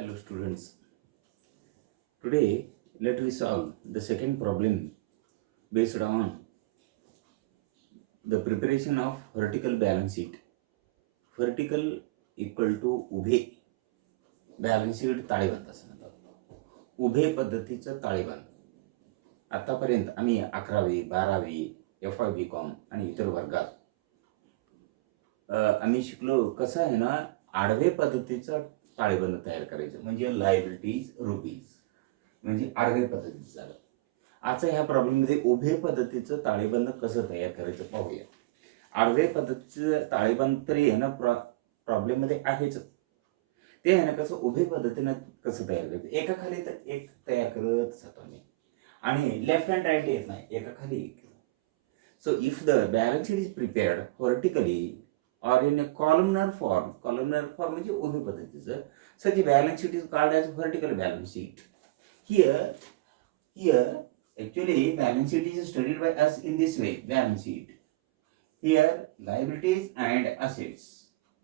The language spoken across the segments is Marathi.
Hello students. Today let we solve the second problem based on the preparation of vertical balance sheet. Vertical equal to उभे बॅलन्स शीट ताळेबंद असं म्हणतात. उभे पद्धतीचं ताळेबंद. आतापर्यंत आम्ही 11वी 12वी FY BCom आणि इतर वर्गात आम्ही शिकलो कसं आहे ना, आडवे पद्धतीचं ताळेबंद तयार करायचं म्हणजे लायबिलिटीज रुपीज म्हणजे आडवे पद्धतीचं झालं. आजच्या ह्या प्रॉब्लेममध्ये उभे पद्धतीचं ताळेबंद कसं तयार करायचं पाहूया. आडवे पद्धतीचं ताळेबंद तरी आहे ना प्रॉब्लेममध्ये आहेच, ते आहे ना कसं उभे पद्धतीनं कसं तयार करायचं. एका खाली तर एक तयार करत जातो मी आणि लेफ्ट हँड राईट येत नाही, एका खाली एक. So if the balance sheet is prepared vertically or in a columnar form म्हणजे उभे पद्धतीचं, such a balance sheet is called as vertical balance sheet. Here actually balance sheet is studied by us in this way. Balance sheet, here liabilities and assets,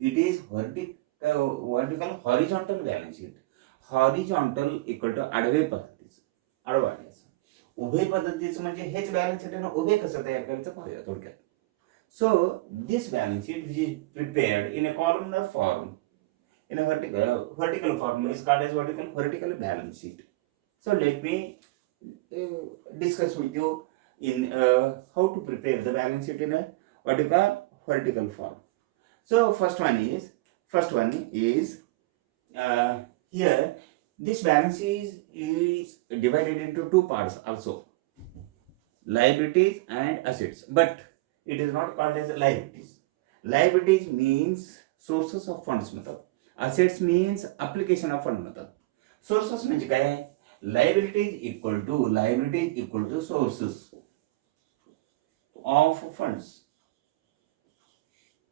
it is vertical horizontal balance sheet. Horizontal equal to आडवे पद्धतीचं, आडवा उभे पद्धतीचं म्हणजे हेच बॅलन्स शीट आहे. उभे कसं तयार करायचं पाहूया थोडक्यात. So this balance sheet which is prepared in a columnar form, in a vertical form is called as vertical balance sheet. So let me discuss with you in how to prepare the balance sheet in a vertical form. So first one is here this balance sheet is divided into two parts also, liabilities and assets, but it is not called as liabilities. Liabilities means sources of funds method. Assets means application of fund method. Sources म्हणजे काय? Liabilities equal to sources of funds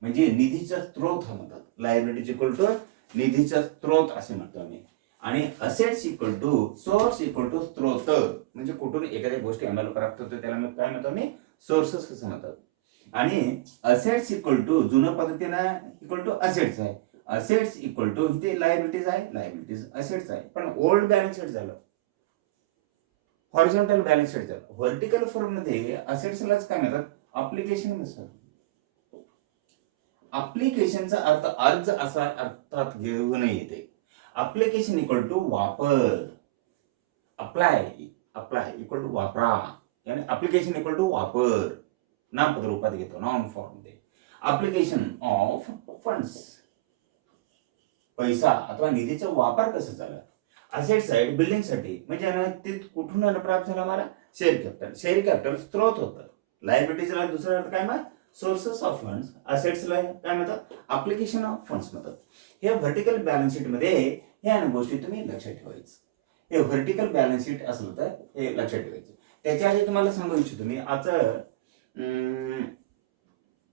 म्हणजे निधीचा स्रोत म्हणतात. लायबिलिटीज इक्वल टू निधीचा स्रोत असे म्हणतो आम्ही. आणि assets equal to source equal to स्रोत म्हणजे कुठून एखाद्या गोष्टी आम्हाला प्राप्त होते त्याला काय म्हणतो आम्ही? सोर्सेस असं म्हणतात. आणि असेट्स इक्वल टू जुनं पद्धतीनं इक्वल टू असेट्स आहे. असेट्स इक्वल टू इथे लायबिलिटीज आहे, लायबिलिटीज असेट्स आहे. पण ओल्ड बॅलन्स शीट झालं, हॉरिझॉन्टल बॅलन्स शीट झालं. व्हर्टिकल फॉर्म मध्ये असेट्सलाच काय म्हणतात? अप्लिकेशन नसतं. अप्लिकेशनचा अर्ज असा अर्थात घेऊ नये येते. अप्लिकेशन इक्वल टू वापर, अप्लाय इक्वल टू वापरा, यानी अप्लिकेशन इक्वल टू वापर नामपद रूपात घेतो, नॉन फॉर्म मध्ये. अप्लिकेशन ऑफ फंड्स, पैसा अथवा निधीचा वापर कसा झाला. असेट साइड बिल्डिंग साठी म्हणजे ते कुठून प्राप्त झाला मला? शेअर कॅपिटल स्त्रोत होतं. लायबिलिटीजला दुसरा अर्थ काय मग? Sources of funds. असेट्सला काय म्हणतात? अप्लिकेशन ऑफ फंड्स म्हणतात. हे व्हर्टिकल बॅलन्स शीट मध्ये ह्या गोष्टी तुम्ही लक्षात ठेवायचं. हे व्हर्टिकल बॅलन्स शीट असलं तर हे लक्षात ठेवायचं. त्याच्या आधी तुम्हाला सांगू इच्छितो मी आजचं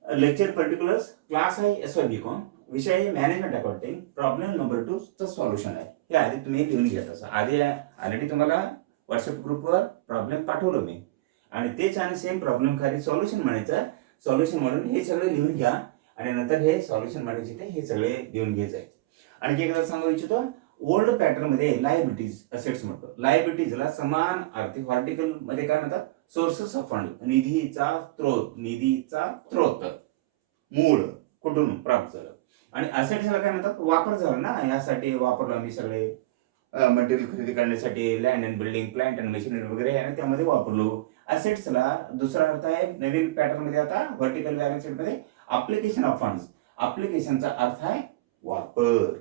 लेक्चर पर्टिक्युलर्स क्लास आहे SY BCom, विषय आहे मॅनेजमेंट अकाउंटिंग, प्रॉब्लेम नंबर 2 चं सॉल्युशन आहे. हे आधी तुम्ही लिहून घेत असा. आधी ऑलरेडी तुम्हाला व्हॉट्सअप ग्रुपवर प्रॉब्लेम पाठवलं मी आणि तेच आणि सेम प्रॉब्लेम खाली सॉल्युशन म्हणायचं. सॉल्युशन म्हणून हे सगळे लिहून घ्या आणि नंतर हे सॉल्युशन म्हणायचे ते हे सगळे लिहून घ्यायचं आहे. आणखी एकदा सांगू इच्छितो, ओल्ड पॅटर्न मध्ये लायबिलिटीज असेट्स म्हणतो. लायबिलिटीजला समान आर्थिक व्हर्टिकल मध्ये काय म्हणतात? सोर्सेस ऑफ फंड, निधीचा स्रोत, मूळ कुठून प्राप्त झालं. आणि असेट्सला काय म्हणतात? वापर झाला ना, यासाठी वापरलो आम्ही सगळे मटेरियल खरेदी करण्यासाठी, land and building, plant and machinery वगैरे आहे ना, त्यामध्ये वापरलो. असेट्सला दुसरा अर्थ आहे नवीन पॅटर्न मध्ये आता व्हर्टिकल बॅलन्स शीट मध्ये अप्लिकेशन ऑफ फंड्स. अप्लिकेशनचा अर्थ आहे वापर.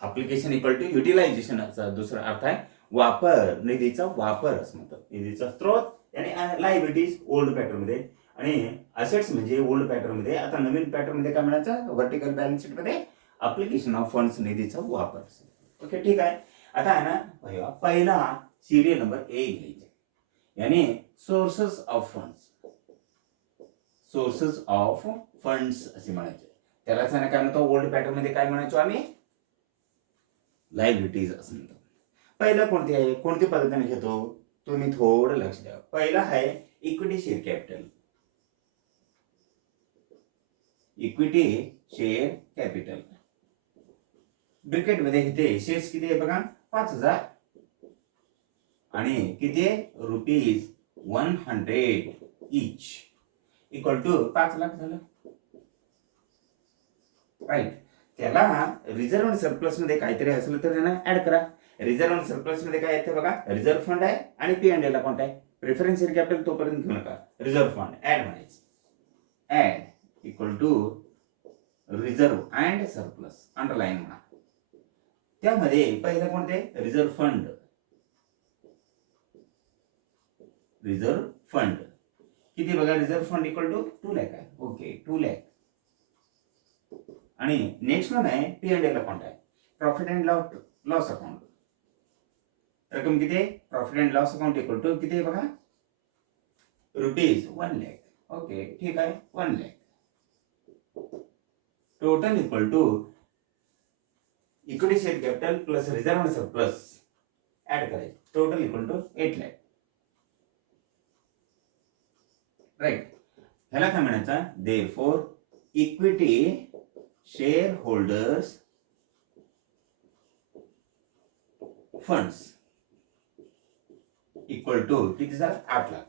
अप्लिकेशन इक्वल टू युटिलायझेशन चा दुसरा अर्थ आहे वापर, निधीचा वापर असं म्हणतात. निधीचा स्रोत आणि लायबिलिटीज ओल्ड पॅटर्न मध्ये आणि असेट्स म्हणजे ओल्ड पॅटर्न मध्ये. आता नवीन पॅटर्न मध्ये काय म्हणायचं? व्हर्टिकल बॅलन्स शीट मध्ये अप्लिकेशन ऑफ फंड्स, निधीचा वापर. ओके, ठीक आहे. आता आहे ना पहिला सिरियल नंबर 1 घ्यायचा, यानी सोर्सेस ऑफ फंड्स असे म्हणायचे. त्यालाच काय म्हणतो? ओल्ड पॅटर्न मध्ये काय म्हणायचो आम्ही? लायबिलिटीज असं म्हणतो. पहिला कोणती आहे, कोणती पद्धतीने घेतो तुम्ही थोडं लक्ष द्या. पहिला आहे equity share capital. Equity share capital bracket मध्ये किती शेअर्स किती आहे बघा 5,000 आणि किती rupees 100 each equal to 5 lakh झालं. राईट. त्याला रिझर्व्ह आणि सरप्लस मध्ये काहीतरी असलं तर त्यांना ऍड करा. रिझर्व्ह आणि सरप्लस मध्ये काय येते बघा, रिझर्व्ह फंड आहे आणि P&L अकाउंट आहे. प्रेफरन्स शेअर कॅपिटल तोपर्यंत घेऊ नका. रिझर्व्ह फंड ऍड म्हणायचं. Add equal to reserve and surplus underline म्हणा. त्यामध्ये पहिलं कोणते रिझर्व्ह फंड. रिझर्व्ह फंड किती बघा, reserve fund equal to 2 lakh आहे. ओके 2 लाख. आणि नेक्स्ट वन आहे P&L अकाउंट आहे. Profit and loss account. रक्कम किती आहे, profit and loss account equal to किती आहे बघा, रुपीज 1 लाख. ओके ठीक आहे 1 lakh. Total equal to equity share capital plus reserve आणि सरप्लस ऍड करायचं. Total equal to 8 lakh. Right. ह्याला काय म्हणायचं, therefore equity shareholders funds equal to किती झालं 8 लाख.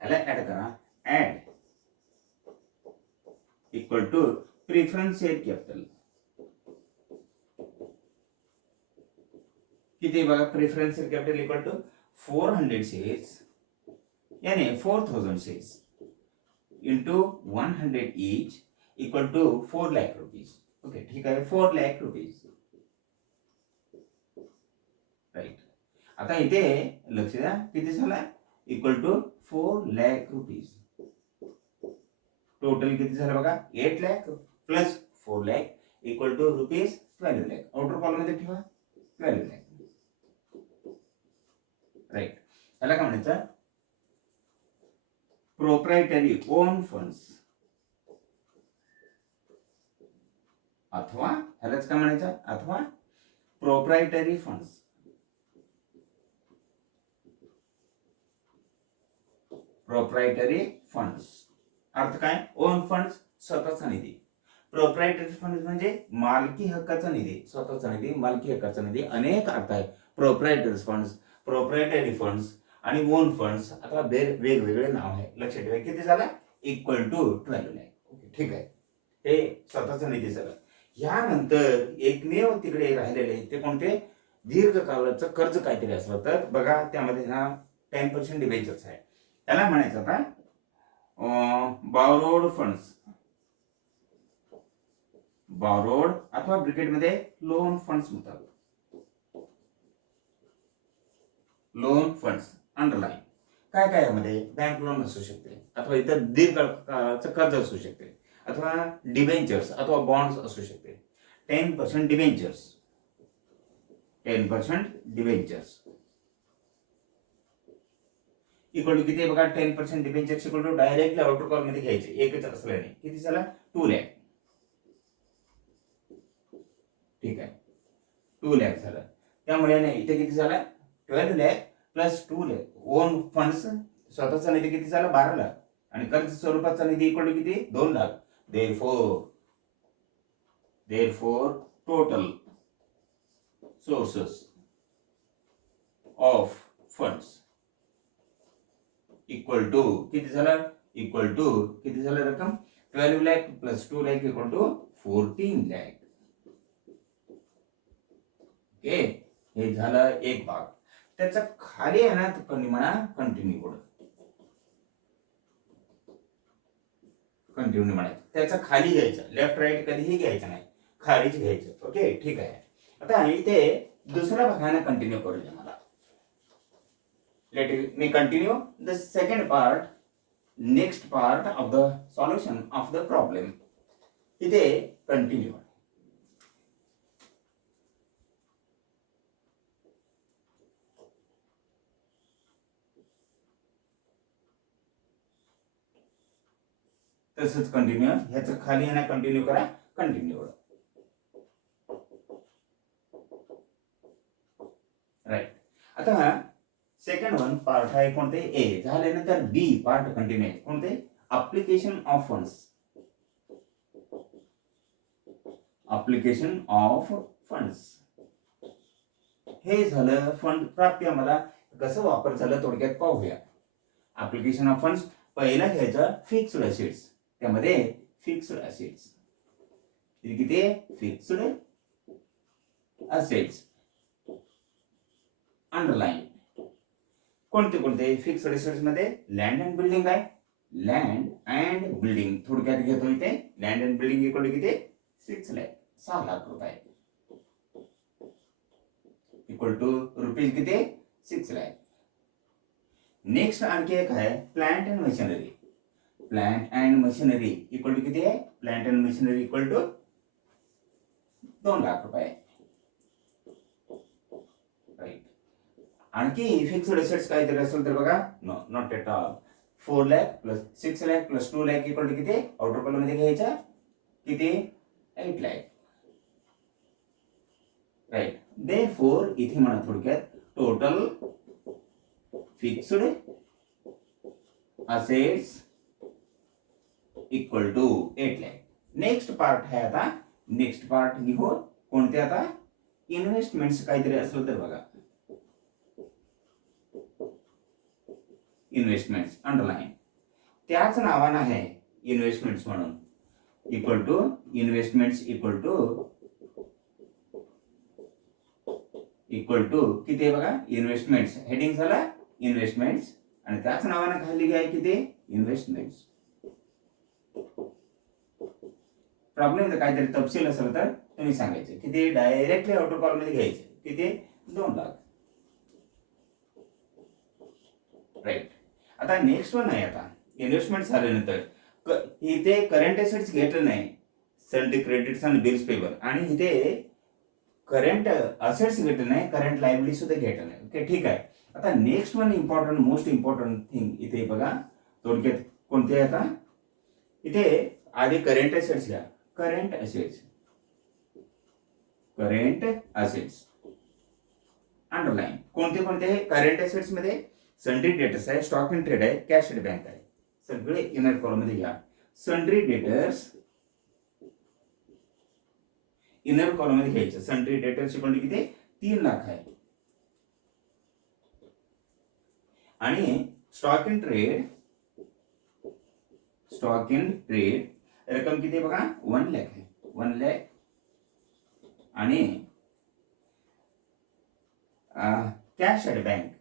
ह्याला ऍड करा. Add equal to preference share capital किती बघा, preference share capital equal to 400 shares यानी 4000 shares into 100 each equal to 4 lakh rupees. Okay ठीक आहे 4 लाख रुपीज. राईट. आता इथे लक्ष द्या किती झाला, equal to 4 lakh rupees. Total किती झालं बघा 8 lakh plus 4 lakh equal to rupees 12 lakh. Outer column मध्ये ठेवा 12 लाख. राईट. ह्याला काय म्हणायचं, प्रोप्रायटरी ओन फंड्स अथवा ह्यालाच काय म्हणायचं, अथवा प्रोप्रायटरी फंड्स. प्रोप्रायटरी फंड्स अर्थ काय, ओन फंड्स स्वतःचा निधी. प्रोप्रायटरी फंड्स म्हणजे मालकी हक्काचा निधी, स्वतःचा निधी, मालकी हक्काचा निधी. अनेक अर्थ आहे प्रोप्रायटरी फंड्स, प्रोप्रायटरी फंड्स आणि ओन फंड्स अथवा वेगवेगळे नाव आहे. लक्षात ठेवा. किती झाला, इक्वल टू 12 लाख. ओके ठीक आहे. हे स्वतःचा निधी झाला. यानंतर एकमेव तिकडे राहिलेले ते कोणते, दीर्घकालाचं कर्ज काहीतरी असलं तर बघा त्यामध्ये ना 10% डिबेंचर्स आहे. त्याला म्हणायचं आता बॉरोड फंड्स. बॉरोड अथवा ब्रिकेट मध्ये लोन फंड्स म्हणतात. Loan funds underline. काय काय यामध्ये, बँक लोन असू शकते अथवा इतर दीर्घकाळाचं कर्ज असू शकते अथवा डिबेंचर्स अथवा बॉन्ड्स असू शकते. 10% डिबेंचर्स. 10% डिबेंचर्स इक्वल टू किती बघा, 10% debentures equal to directly outer call मध्ये घ्यायचे. एकच असल्याने किती झाला 2 लाख. ठीक आहे 2 लाख झालं. त्यामुळे नाही इथे किती झाला 12 lakh plus 2 lakh. On funds स्वतःचा निधी किती झाला 12 लाख आणि कर्ज स्वरूपाचा निधी इक्वल टू किती 2 lakh. therefore total sources of funds equal to किती झालं, इक्वल टू किती झालं रक्कम 12 lakh plus 2 lakh equal to 14 lakh. Okay हे झालं एक भाग. त्याचा खाली आहे ना कमी म्हणा कंटिन्यू पुढे कंटिन्यू म्हणायचं. त्याचा खाली घ्यायचं, लेफ्ट राईट कधीही घ्यायचं नाही, खालीच घ्यायचं. ओके ठीक आहे. आता इथे दुसऱ्या भागाने कंटिन्यू करूया. मला let me continue the second part, next part of the solution of the problem. इथे कंटिन्यू. तसंच कंटिन्यू, ह्याचं खाली आहे ना कंटिन्यू करा, कंटिन्यू. राईट. आता सेकंड वन पार्ट आहे कोणते, ए झाल्यानंतर बी पार्ट कंटिन्यू आहे कोणते, application of funds. Application of funds. हे झालं फंड प्राप्य. मला कसं वापर झालं थोडक्यात पाहूया. ऍप्लिकेशन ऑफ फंड्स पहिला घ्यायचा फिक्स्ड असेट्स. त्यामध्ये फिक्स्ड असेट्स किती फिक्स्ड असेट्स अंडरलाईन. कोणते कोणते फिक्स्ड असेट्स मध्ये लँड अँड बिल्डिंग आहे. लँड अँड बिल्डिंग थोडक्यात घेतो इथे. Land and building equal to किती 6 लाख 6 लाख रुपये इक्वल टू रुपीज किती 6 लाख. नेक्स्ट आणखी एक आहे plant and machinery. Plant and machinery equal to किती आहे. Plant and machinery equal to 2 lakh रुपये. राईट. आणखी फिक्स्ड असेट्स काहीतरी असेल तर बघा. No not at all. 4 lakh plus 6 lakh plus 2 lakh equal to किती आउटर कॉलम मध्ये घ्यायचा किती 8 लाख. राईट. देअरफॉर इथे म्हणा थोडक्यात total fixed assets equal to 8 lakh. Next part आहे आता. नेक्स्ट पार्ट लिहू. कोणते आता इन्व्हेस्टमेंट्स काहीतरी असलं तर बघा. Investments underline. त्याच नावानं आहे इन्व्हेस्टमेंट्स म्हणून. Equal to investments equal to किती आहे बघा. इन्व्हेस्टमेंट्स हेडिंग झाला इन्व्हेस्टमेंट्स आणि त्याच नावानं खाली घ्याय किती इन्व्हेस्टमेंट्स. प्रॉब्लेम जर काहीतरी तपशील असेल तर तुम्ही सांगायचे. किती डायरेक्टली आउटर कॉलम मध्ये घ्यायचे किती 2 लाख. राईट. आता नेक्स्ट वन आहे. आता इन्व्हेस्टमेंट झाल्यानंतर इथे करंट असेट्स घेतलं नाही. सनडी क्रेडिट्स आणि बिल्स पेबल आणि इथे करंट असेट्स घेतलं नाही. करंट लायबिलिटी सुद्धा घेतलं नाही. ओके ठीक आहे. आता next one important most important thing इथे बघा. थोडक्यात कोणते आहे आता. इथे आधी करंट असेट्स घ्या. Current assets underline. कोणते कोणते करंट असेट्स मध्ये सन्ड्री डेटर्स आहे. स्टॉक इन ट्रेड आहे. कॅश एट बँक आहे. सगळे इनर कॉलम मध्ये घ्या. सन्ड्री डेटर्स इनर कॉलम मध्ये घ्यायचं. सन्ड्री डेटर्स इक्वल टू किती 3 लाख आहे. आणि स्टॉक इन ट्रेड रक्कम किती बघा 1 लाख आहे. 1 लाख. आणि कॅश ॲट बँक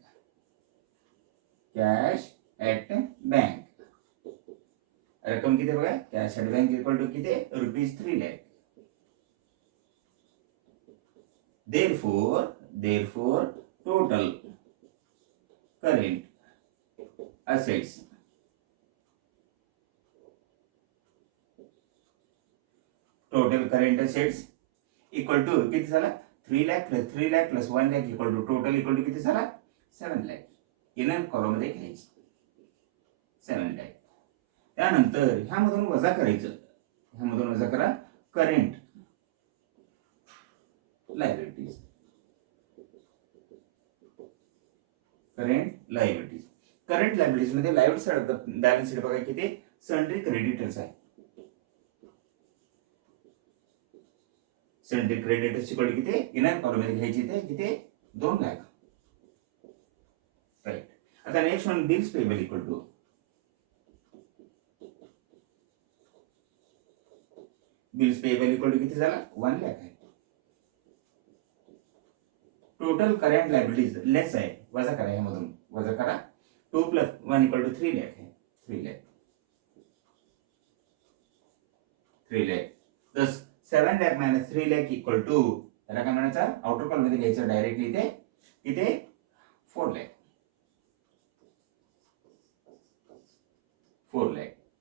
रक्कम किती बघा. Cash at bank equal to किती rupees 3 lakh. Therefore total current assets equal to किती झाला 3 lakh plus 3 lakh plus 1 lakh equal to total equal to किती झाला 7 लाख. इनर कॉलम मध्ये घ्यायचं 7 लाख. त्यानंतर ह्यामधून वजा करायचं. ह्यामधून वजा करा करंट लायबिलिटीज. करंट लायबिलिटीज मध्ये लाईव्ह साइड बॅलन्स शीट बघा किती सन्ड्री क्रेडिटर्स आहे. सन्ड्री क्रेडिटर्स इक्वल टू किती इनर कॉलम मध्ये घ्यायची ते किती 2 लाख. राईट. आता next one bills payable equal to किती झाला 1 लाख आहे. टोटल करंट लायबिलिटीज लेस आहे. वजा करा ह्यामधून वजा करा 2 प्लस 1 इक्वल टू 3 लाख आहे. 3 लाख. दस 7 lakh minus 3 lakh equal to त्याला काय म्हणायचं आउटर कॉलम मध्ये घ्यायचं डायरेक्टली इथे किती 4 लाख.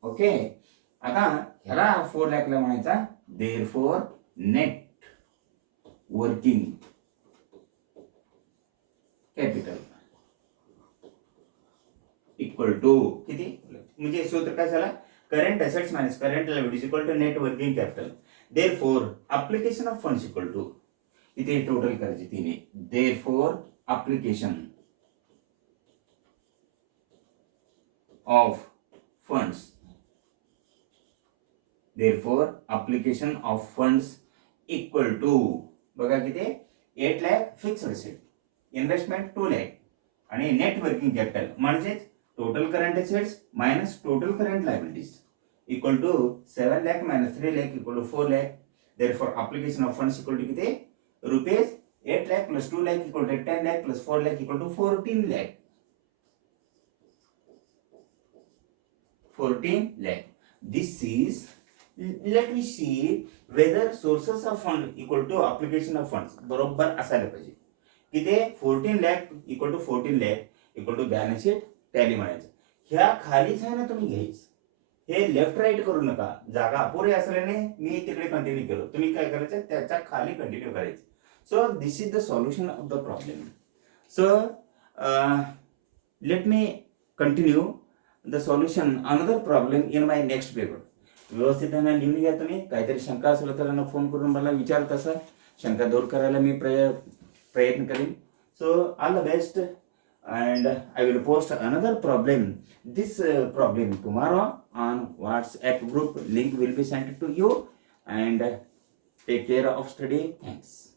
ओके. आता ह्याला 4 लाखला म्हणायचा therefore net working capital equal to किती म्हणजे सूत्र काय झाला current assets minus current liabilities equal to net working capital. Therefore application of funds equal to इथे टोटल करायचे तिने. Therefore application of funds equal to बघा किती 8 lakh fixed asset, investment 2 lakh आणि नेट वर्किंग कॅपिटल म्हणजे total current assets minus total current liabilities equal to 7 lakh minus 3 lakh equal to 4 lakh. Therefore application of funds equal to किती rupees 8 lakh plus 2 lakh equal to 10 lakh plus 4 lakh equal to 14 lakh. 14 lakh. This is, let me see whether sources of fund equal to application of funds बरोबर असायला पाहिजे. किती 14 lakh equal to 14 lakh equal to balance sheet tally म्हणायचं. ह्या खालीच आहे ना तुम्ही घ्यायचं. हे लेफ्ट राईट करू नका. जागा अपुरी असल्याने मी तिकडे कंटिन्यू केलो. तुम्ही काय करायचं त्याच्या खाली कंटिन्यू करायचं. So this is the solution of the problem. So let me continue the solution another problem in my next paper. व्यवस्थितपणे लिहून घ्या तुम्ही. काहीतरी शंका असेल तर फोन करून मला विचार. तसा शंका दूर करायला मी प्रयत्न करेन. So all the best and I will post another problem, this problem tomorrow on WhatsApp group. Link will be sent to you and take care of study. Thanks.